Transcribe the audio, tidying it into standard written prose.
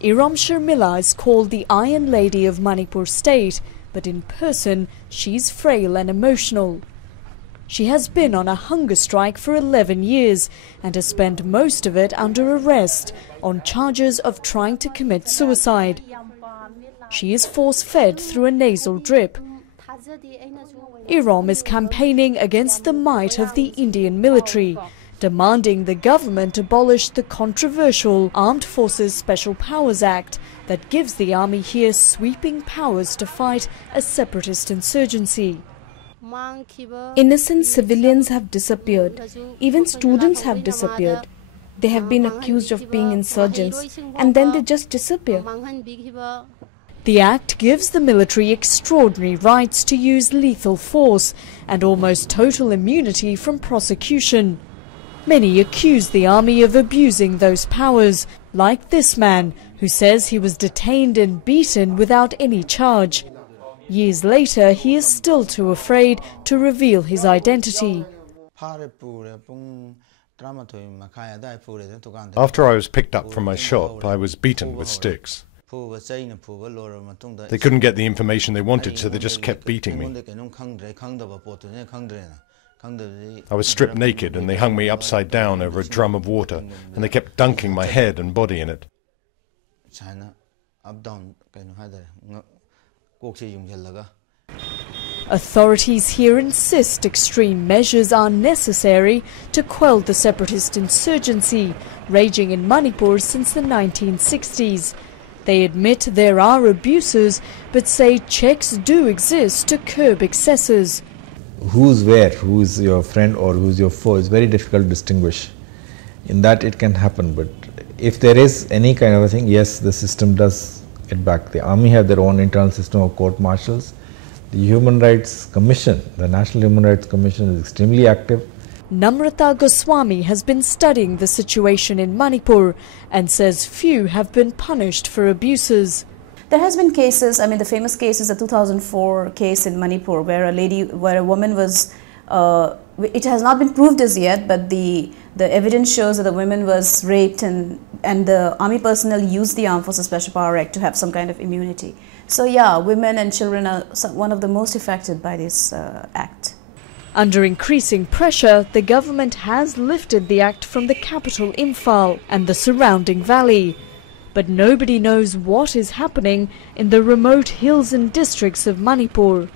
Irom Sharmila is called the Iron Lady of Manipur state, but in person she's frail and emotional. She has been on a hunger strike for 11 years and has spent most of it under arrest on charges of trying to commit suicide. She is force-fed through a nasal drip. Irom is campaigning against the might of the Indian military, demanding the government abolish the controversial Armed Forces Special Powers Act that gives the army here sweeping powers to fight a separatist insurgency. Innocent civilians have disappeared. Even students have disappeared. They have been accused of being insurgents and then they just disappear. The act gives the military extraordinary rights to use lethal force and almost total immunity from prosecution. Many accuse the army of abusing those powers, like this man, who says he was detained and beaten without any charge. Years later, he is still too afraid to reveal his identity. After I was picked up from my shop, I was beaten with sticks. They couldn't get the information they wanted, so they just kept beating me. I was stripped naked and they hung me upside down over a drum of water, and they kept dunking my head and body in it. Authorities here insist extreme measures are necessary to quell the separatist insurgency raging in Manipur since the 1960s. They admit there are abuses, but say checks do exist to curb excesses. Who's where, who's your friend or who's your foe is very difficult to distinguish. In that it can happen, but if there is any kind of a thing, yes, the system does get back. The army have their own internal system of court martials. The Human Rights Commission, the National Human Rights Commission, is extremely active. Namrata Goswami has been studying the situation in Manipur and says few have been punished for abuses. There has been cases, I mean the famous case is a 2004 case in Manipur where a woman was, it has not been proved as yet, but the evidence shows that the woman was raped and the army personnel used the Armed Forces Special Power Act to have some kind of immunity. So yeah, women and children are one of the most affected by this act. Under increasing pressure, the government has lifted the act from the capital Imphal and the surrounding valley. But nobody knows what is happening in the remote hills and districts of Manipur.